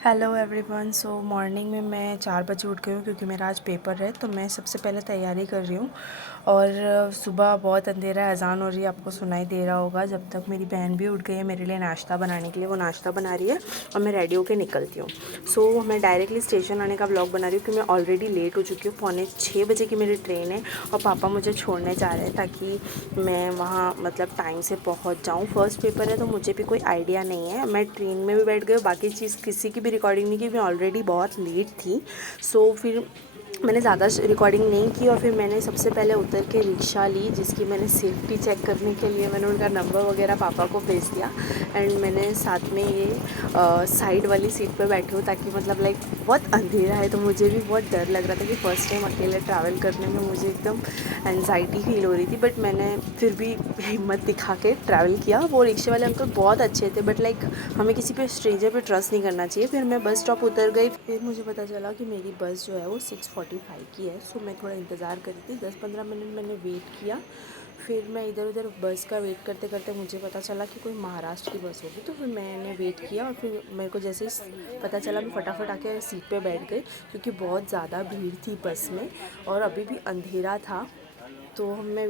Hello everyone. सो morning में मैं 4 बजे उठ गई हूँ क्योंकि मेरा आज पेपर है। तो मैं सबसे पहले तैयारी कर रही हूँ और सुबह बहुत अंधेरा है, अजान हो रही है, आपको सुनाई दे रहा होगा। जब तक मेरी बहन भी उठ गई है मेरे लिए नाश्ता बनाने के लिए, वो नाश्ता बना रही है और मैं रेडी होकर निकलती हूँ। सो मैं डायरेक्टली स्टेशन आने का ब्लॉग बना रही हूँ क्योंकि मैं ऑलरेडी लेट हो चुकी हूँ। 5:45 की मेरी ट्रेन है और पापा मुझे छोड़ने जा रहे हैं ताकि मैं वहाँ मतलब टाइम से पहुँच जाऊँ। फर्स्ट पेपर है तो मुझे भी कोई आइडिया नहीं है। मैं ट्रेन में भी बैठ गई, बाकी चीज़ किसी की भी रिकॉर्डिंग नहीं की, मैं ऑलरेडी बहुत लेट थी। सो फिर मैंने ज़्यादा रिकॉर्डिंग नहीं की और फिर मैंने सबसे पहले उतर के रिक्शा ली, जिसकी मैंने सेफ्टी चेक करने के लिए मैंने उनका नंबर वगैरह पापा को भेज दिया। एंड मैंने साथ में ये साइड वाली सीट पे बैठी हूँ ताकि मतलब लाइक बहुत अंधेरा है तो मुझे भी बहुत डर लग रहा था कि फ़र्स्ट टाइम अकेले ट्रैवल करने में मुझे एकदम एनजाइटी फील हो रही थी। बट मैंने फिर भी हिम्मत दिखा के ट्रैवल किया। वो रिक्शे वाले अंकल बहुत अच्छे थे, बट लाइक हमें किसी पे स्ट्रेंजर पे ट्रस्ट नहीं करना चाहिए। फिर मैं बस स्टॉप उतर गई। फिर मुझे पता चला कि मेरी बस जो है वो 6:45 की है। सो मैं थोड़ा इंतज़ार कर रही थी, 10-15 मिनट मैंने वेट किया। फिर मैं इधर उधर बस का वेट करते करते मुझे पता चला कि कोई महाराष्ट्र की बस होगी। तो फिर मैंने वेट किया और फिर मेरे को जैसे ही पता चला मैं फटाफट आके सीट पे बैठ गई क्योंकि बहुत ज़्यादा भीड़ थी बस में और अभी भी अंधेरा था। तो मैं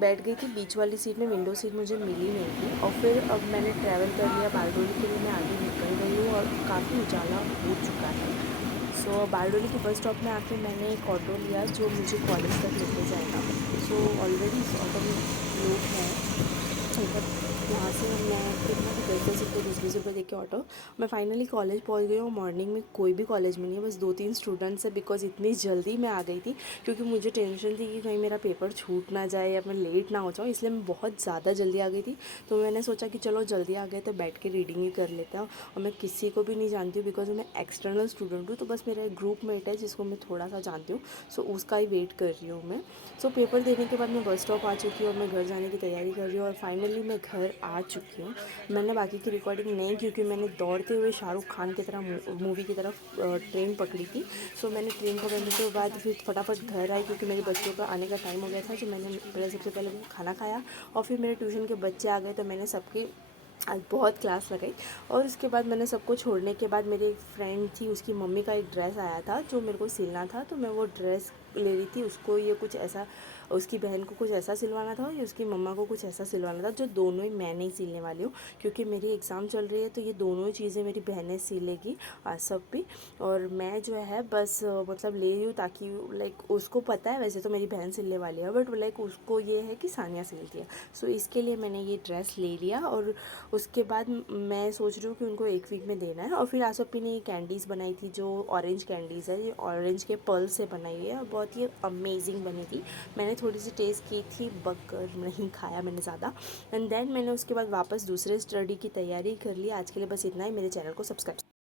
बैठ गई थी बीच वाली सीट में, विंडो सीट मुझे मिली नहीं थी। और फिर अब मैंने ट्रैवल कर लिया बारडोली के लिए, मैं आगे निकल गई हूँ और काफ़ी उजाला हो चुका है। सो बारडोली के बस स्टॉप में आके मैंने एक ऑटो लिया जो मुझे कॉलेज तक लेके जाएगा। सो ऑलरेडी इस ऑटो में लोग हैं, बट यहाँ से मैं कितना भी 10-10 रुपये 20-20 रुपये दे के ऑटो, मैं फाइनली कॉलेज पहुँच गई हूँ। मॉर्निंग में कोई भी कॉलेज में नहीं है, बस 2-3 स्टूडेंट्स है बिकॉज इतनी जल्दी मैं आ गई थी क्योंकि मुझे टेंशन थी कि कहीं मेरा पेपर छूट ना जाए या मैं लेट ना हो जाऊँ, इसलिए मैं बहुत ज़्यादा जल्दी आ गई थी। तो मैंने सोचा कि चलो जल्दी आ गए तो बैठ के रीडिंग ही कर लेते हैं। और मैं किसी को भी नहीं जानती हूँ बिकॉज मैं एक्सटर्नल स्टूडेंट हूँ, तो बस मेरा एक ग्रुप मेट है जिसको मैं थोड़ा सा जानती हूँ। सो उसका ही वेट कर रही हूँ मैं। सो पेपर देने के बाद मैं बस स्टॉप आ चुकी हूँ और मैं घर जाने की तैयारी कर रही हूँ और फाइनली मैं घर आ चुकी हूँ। मैंने बाकी की रिकॉर्डिंग नहीं क्योंकि मैंने दौड़ते हुए शाहरुख खान की तरह मूवी की तरफ ट्रेन पकड़ी थी। सो मैंने ट्रेन पकड़ने के बाद फिर फटाफट घर आई क्योंकि मेरे बच्चों का आने का टाइम हो गया था। तो मैंने सबसे पहले खाना खाया और फिर मेरे ट्यूशन के बच्चे आ गए तो मैंने सबकी आज बहुत क्लास लगाई। और उसके बाद मैंने सबको छोड़ने के बाद मेरी एक फ्रेंड थी, उसकी मम्मी का एक ड्रेस आया था जो मेरे को सिलना था, तो मैं वो ड्रेस ले रही थी। उसको ये कुछ ऐसा, उसकी बहन को कुछ ऐसा सिलवाना था और उसकी मम्मा को कुछ ऐसा सिलवाना था, जो दोनों ही मैं नहीं सिलने वाली हूँ क्योंकि मेरी एग्ज़ाम चल रही है। तो ये दोनों ही चीज़ें मेरी बहनें सिलेगी आज सब भी, और मैं जो है बस मतलब ले रही हूँ ताकि लाइक उसको पता है वैसे तो मेरी बहन सिलने वाली है, बट लाइक उसको ये है कि सानिया सिलती है। सो इसके लिए मैंने ये ड्रेस ले लिया और उसके बाद मैं सोच रही हूँ कि उनको एक वीक में देना है। और फिर आसोपी ने ये कैंडीज़ बनाई थी जो ऑरेंज कैंडीज़ है, ये ऑरेंज के पर्ल से बनाई है और बहुत ही अमेजिंग बनी थी। मैंने थोड़ी सी टेस्ट की थी बकर नहीं खाया मैंने ज़्यादा। एंड देन मैंने उसके बाद वापस दूसरे स्टडी की तैयारी कर ली। आज के लिए बस इतना ही। मेरे चैनल को सब्सक्राइब